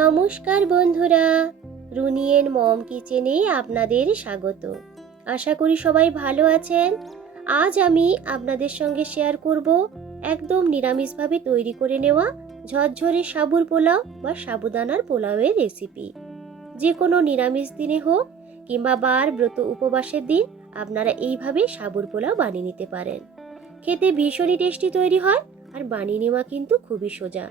নমস্কার বন্ধুরা, রুনিয়ের মম কিচেনে আপনাদের স্বাগত। আশা করি সবাই ভালো আছেন। আজ আমি আপনাদের সঙ্গে শেয়ার করব একদম নিরামিষভাবে তৈরি করে নেওয়া ঝরঝরে সাবুর পোলাও বা সাবুদানার পোলাওয়ের রেসিপি। যে কোনো নিরামিষ দিনে হোক কিংবা বার ব্রত উপবাসের দিন আপনারা এইভাবে সাবুর পোলাও বানিয়ে নিতে পারেন। খেতে ভীষণই টেস্টি তৈরি হয় আর বানিয়ে নেওয়া কিন্তু খুবই সোজা।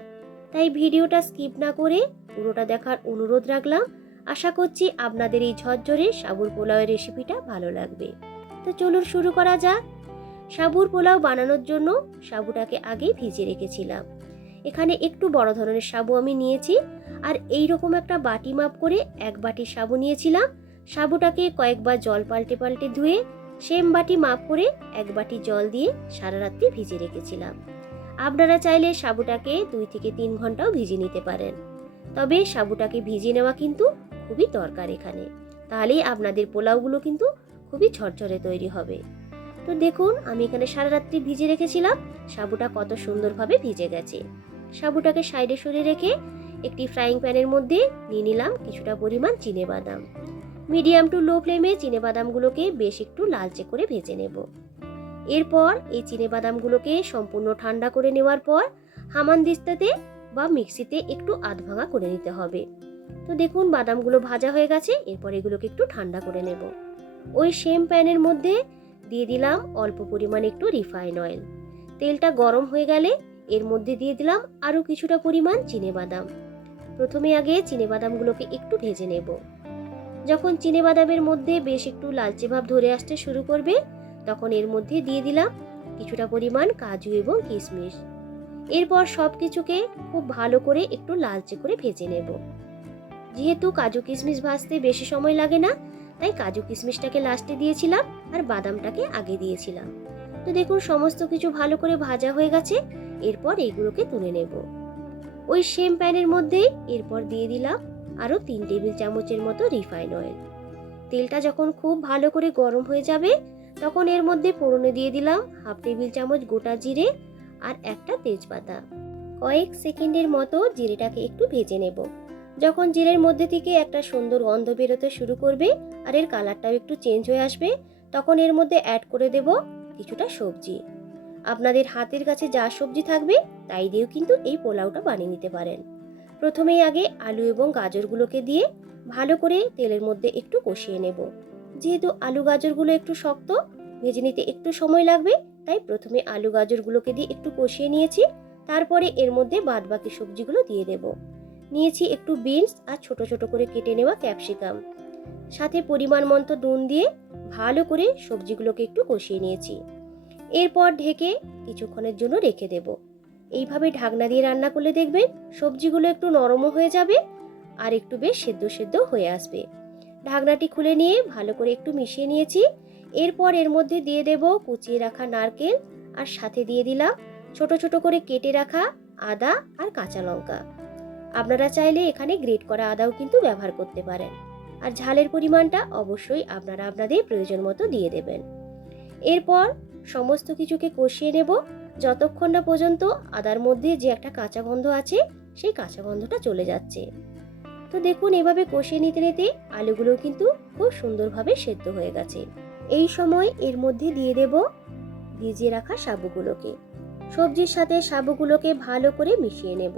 তাই ভিডিওটা স্কিপ না করে পুরোটা দেখার অনুরোধ রাখলাম। আশা করছি আপনাদের এই ঝরঝরে সাবুর পোলাওয়ের রেসিপিটা ভালো লাগবে। তো চলুন শুরু করা যাক। সাবুর পোলাও বানানোর জন্য সাবুটাকে আগেই ভিজিয়ে রেখেছিলাম। এখানে একটু বড় ধরনের সাবু আমি নিয়েছি আর এই রকম একটা বাটি মাপ করে এক বাটি সাবু নিয়েছিলাম। সাবুটাকে কয়েকবার জল পাল্টে পাল্টে ধুয়ে সেম বাটি মাপ করে এক বাটি জল দিয়ে সারা রাত্রি ভিজিয়ে রেখেছিলাম। আপনারা চাইলে সাবুটাকে 2 থেকে 3 ঘন্টাও ভিজিয়ে নিতে পারেন। তবে সাবুটাকে ভিজিয়ে নেওয়া কিন্তু খুবই দরকার এখানে, তাহলেই আপনাদের পোলাওগুলো কিন্তু খুবই ঝরঝরে তৈরি হবে। তো দেখুন আমি এখানে সারা রাত্রি ভিজিয়ে রেখেছিলাম, সাবুটা কত সুন্দরভাবে ভিজে গেছে। সাবুটাকে সাইডে সরিয়ে রেখে একটি ফ্রাইং প্যানের মধ্যে নিয়ে নিলাম কিছুটা পরিমাণ চিনেবাদাম। মিডিয়াম টু লো ফ্লেমে চিনেবাদামগুলোকে বেশ একটু লালচে করে ভেজে নেব। এরপর এই চিনেবাদামগুলোকে সম্পূর্ণ ঠান্ডা করে নেওয়ার পর হামানদিস্তাতে বা মিক্সিতে একটু আধ ভাঙা করে নিতে হবে। তো দেখুন বাদামগুলো ভাজা হয়ে গেছে, এরপর এগুলোকে একটু ঠান্ডা করে নেব। ওই সেম প্যানের মধ্যে দিয়ে দিলাম অল্প পরিমাণে একটু রিফাইন অয়েল। তেলটা গরম হয়ে গেলে এর মধ্যে দিয়ে দিলাম আরও কিছুটা পরিমাণ চিনেবাদাম। প্রথমে আগে চিনেবাদামগুলোকে একটু ভেজে নেব। যখন চিনেবাদামের মধ্যে বেশ একটু লালচে ভাব ধরে আসতে শুরু করবে তখন এর মধ্যে দিয়ে দিলাম কিছুটা পরিমাণ কাজু এবং কিশমিশ। এরপর সব কিছুকে খুব ভালো করে একটু লালচে করে ভেজে নেব। যেহেতু কাজু কিশমিশ ভাজতে বেশি সময় লাগে না, তাই কাজু কিশমিশটাকে লাস্টে দিয়েছিলাম আর বাদামটাকে আগে দিয়েছিলাম। তো দেখুন সমস্ত কিছু ভালো করে ভাজা হয়ে গেছে, এরপর এইগুলোকে তুলে নেব। ওই সেম প্যানের মধ্যেই এরপর দিয়ে দিলাম আরও 3 টেবিল চামচের মতো রিফাইন অয়েল। তেলটা যখন খুব ভালো করে গরম হয়ে যাবে তখন এর মধ্যে ফোড়নে দিয়ে দিলাম হাফ টেবিল চামচ গোটা জিরে আর একটা তেজপাতা। কয়েক সেকেন্ডের মতো জিরেটাকে একটু ভেজে নেব। যখন জিরের মধ্যে থেকে একটা সুন্দর গন্ধ বেরোতে শুরু করবে আর এর কালারটাও একটু চেঞ্জ হয়ে আসবে তখন এর মধ্যে অ্যাড করে দেব কিছুটা সবজি। আপনাদের হাতের কাছে যা সবজি থাকবে তাই দিয়েও কিন্তু এই পোলাওটা বানিয়ে নিতে পারেন। প্রথমেই আগে আলু এবং গাজরগুলোকে দিয়ে ভালো করে তেলের মধ্যে একটু কষিয়ে নেব। যেহেতু আলু গাজরগুলো একটু শক্ত, ভেজে নিতে একটু সময় লাগবে, তাই প্রথমে আলু গাজরগুলোকে দিয়ে একটু কষিয়ে নিয়েছি। তারপরে এর মধ্যে বাদবাকি সবজিগুলো দিয়ে দেব। নিয়েছি একটু বিনস আর ছোট ছোট করে কেটে নেওয়া ক্যাপসিকাম, সাথে পরিমাণ মতো নুন দিয়ে ভালো করে সবজিগুলোকে একটু কষিয়ে নিয়েছি। এরপর ঢেকে কিছুক্ষণের জন্য রেখে দেব। এইভাবে ঢাকনা দিয়ে রান্না করলে দেখবেন সবজিগুলো একটু নরমও হয়ে যাবে আর একটু বেশ সেদ্ধ সেদ্ধ হয়ে আসবে। ঢাকনাটি খুলে নিয়ে ভালো করে একটু মিশিয়ে নিয়েছি। এরপর এর মধ্যে দিয়ে দেব কুচিয়ে রাখা নারকেল আর সাথে দিয়ে দিলাম ছোট ছোট করে কেটে রাখা আদা আর কাঁচা লঙ্কা। আপনারা চাইলে এখানে গ্রেট করা আদাও কিন্তু ব্যবহার করতে পারেন। আর ঝালের পরিমাণটা অবশ্যই আপনারা আপনাদের প্রয়োজন মতো দিয়ে দেবেন। এরপর সমস্ত কিছুকে কষিয়ে নেব যতক্ষণ না পর্যন্ত আদার মধ্যে যে একটা কাঁচা গন্ধ আছে সেই কাঁচা গন্ধটা চলে যাচ্ছে। তো দেখুন এভাবে কষিয়ে নিতে নিতে আলুগুলো কিন্তু খুব সুন্দরভাবে সেদ্ধ হয়ে গেছে। এই সময় এর মধ্যে দিয়ে দেব ভিজিয়ে রাখা সাবুগুলোকে। সবজির সাথে সাবুগুলোকে ভালো করে মিশিয়ে নেব।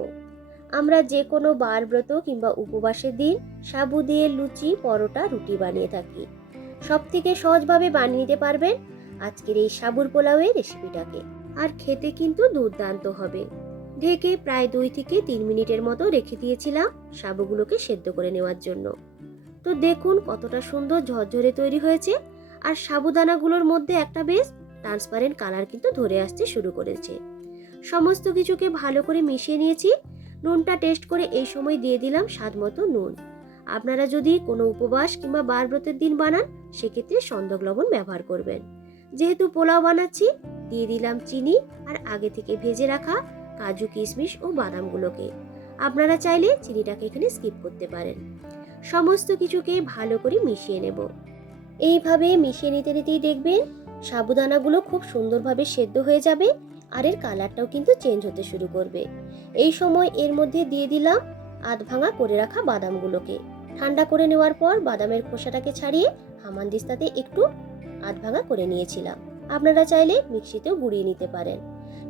আমরা যে কোনো বার ব্রত কিংবা উপবাসের দিন সাবু দিয়ে লুচি, পরোটা, রুটি বানিয়ে থাকি। সবথেকে সহজভাবে বানিয়ে নিতে পারবেন আজকের এই সাবুর পোলাওয়ের রেসিপিটাকে। আর খেতে কিন্তু দুর্দান্ত হবে। ঢেকে প্রায় 2 থেকে 3 মিনিটের মতো রেখে দিয়েছিলাম সাবুগুলোকে সেদ্ধ করে নেওয়ার জন্য। তো দেখুন কতটা সুন্দর ঝরঝরে তৈরি হয়েছে আর সাবুদানাগুলোর মধ্যে একটা বেশ ট্রান্সপারেন্ট কালার কিন্তু ধরে আসতে শুরু করেছে। সমস্ত কিছুকে ভালো করে মিশিয়ে নিয়েছি। নুনটা টেস্ট করে এই সময় দিয়ে দিলাম স্বাদ মতো নুন। আপনারা যদি কোনো উপবাস কিংবা বার ব্রতের দিন বানান সেক্ষেত্রে সন্দক লবণ ব্যবহার করবেন। যেহেতু পোলাও বানাচ্ছি দিয়ে দিলাম চিনি আর আগে থেকে ভেজে রাখা কাজু, কিশমিশ ও বাদামগুলোকে। আপনারা চাইলে চিনিটাকে এখানে স্কিপ করতে পারেন। সমস্ত কিছুকে ভালো করে মিশিয়ে নেব। এইভাবে মিশিয়ে নিতে নিতেই দেখবেন সাবুদানাগুলো খুব সুন্দরভাবে সেদ্ধ হয়ে যাবে আর এর কালারটাও কিন্তু চেঞ্জ হতে শুরু করবে। এই সময় এর মধ্যে দিয়ে দিলাম আধ ভাঙা করে রাখা বাদামগুলোকে। ঠান্ডা করে নেওয়ার পর বাদামের খোসাটাকে ছাড়িয়ে হামানদিস্তাতে একটু আধ ভাঙা করে নিয়েছিলাম। আপনারা চাইলে মিক্সিতেও গুঁড়িয়ে নিতে পারেন।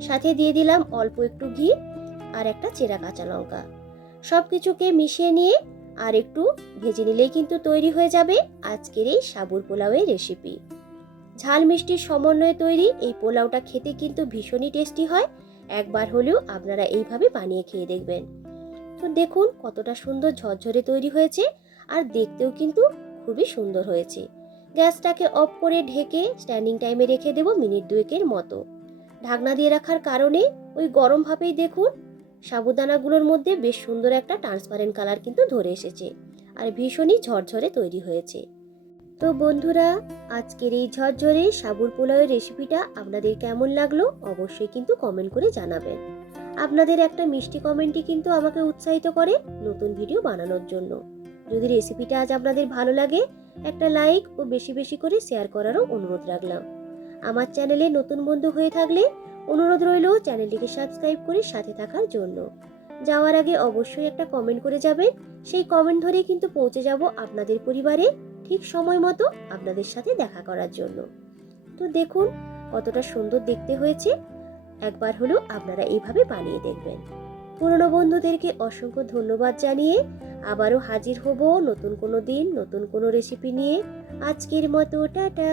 সাথে দিয়ে দিলাম অল্প একটু ঘি আর একটা চেরা কাঁচা লঙ্কা। সব কিছুকে মিশিয়ে নিয়ে আর একটু ভেজে নিলেই কিন্তু তৈরি হয়ে যাবে আজকের এই সাবুর পোলাওয়ের রেসিপি। ঝাল মিষ্টির সমন্বয়ে তৈরি এই পোলাওটা খেতে কিন্তু ভীষণই টেস্টি হয়। একবার হলেও আপনারা এইভাবে বানিয়ে খেয়ে দেখবেন। তো দেখুন কতটা সুন্দর ঝরঝরে তৈরি হয়েছে, আর দেখতেও কিন্তু খুবই সুন্দর হয়েছে। গ্যাসটাকে অফ করে ঢেকে স্ট্যান্ডিং টাইমে রেখে দেব মিনিট 2 মতো। ঢাকনা দিয়ে রাখার কারণে ওই গরম ভাবেই দেখুন সাবুদানাগুলোর মধ্যে বেশ সুন্দর একটা ট্রান্সপারেন্ট কালার কিন্তু ধরে এসেছে, আর ভীষণই ঝরঝরে তৈরি হয়েছে। তো বন্ধুরা, আজকের এই ঝরঝরে সাবুর পোলাওয়ের রেসিপিটা আপনাদের কেমন লাগলো অবশ্যই কিন্তু কমেন্ট করে জানাবেন। আপনাদের একটা মিষ্টি কমেন্টই কিন্তু আমাকে উৎসাহিত করে নতুন ভিডিও বানানোর জন্য। যদি রেসিপিটা আজ আপনাদের ভালো লাগে, একটা লাইক ও বেশি বেশি করে শেয়ার করারও অনুরোধ রাখলাম। আমার চ্যানেলে নতুন বন্ধু হয়ে থাকলে অনুরোধ রইল চ্যানেলটিকে সাবস্ক্রাইব করে সাথে থাকার জন্য। যাওয়ার আগে অবশ্যই একটা কমেন্ট করে যাবেন। সেই কমেন্ট ধরেই কিন্তু পৌঁছে যাব আপনাদের পরিবারে ঠিক সময় মতো আপনাদের সাথে দেখা করার জন্য। তো দেখুন কতটা সুন্দর দেখতে হয়েছে। একবার হলেও আপনারা এইভাবে বানিয়ে দেখবেন। পুরনো বন্ধুদেরকে অসংখ্য ধন্যবাদ জানিয়ে আবারও হাজির হব নতুন কোনো দিন নতুন কোনো রেসিপি নিয়ে। আজকের মতো টাটা।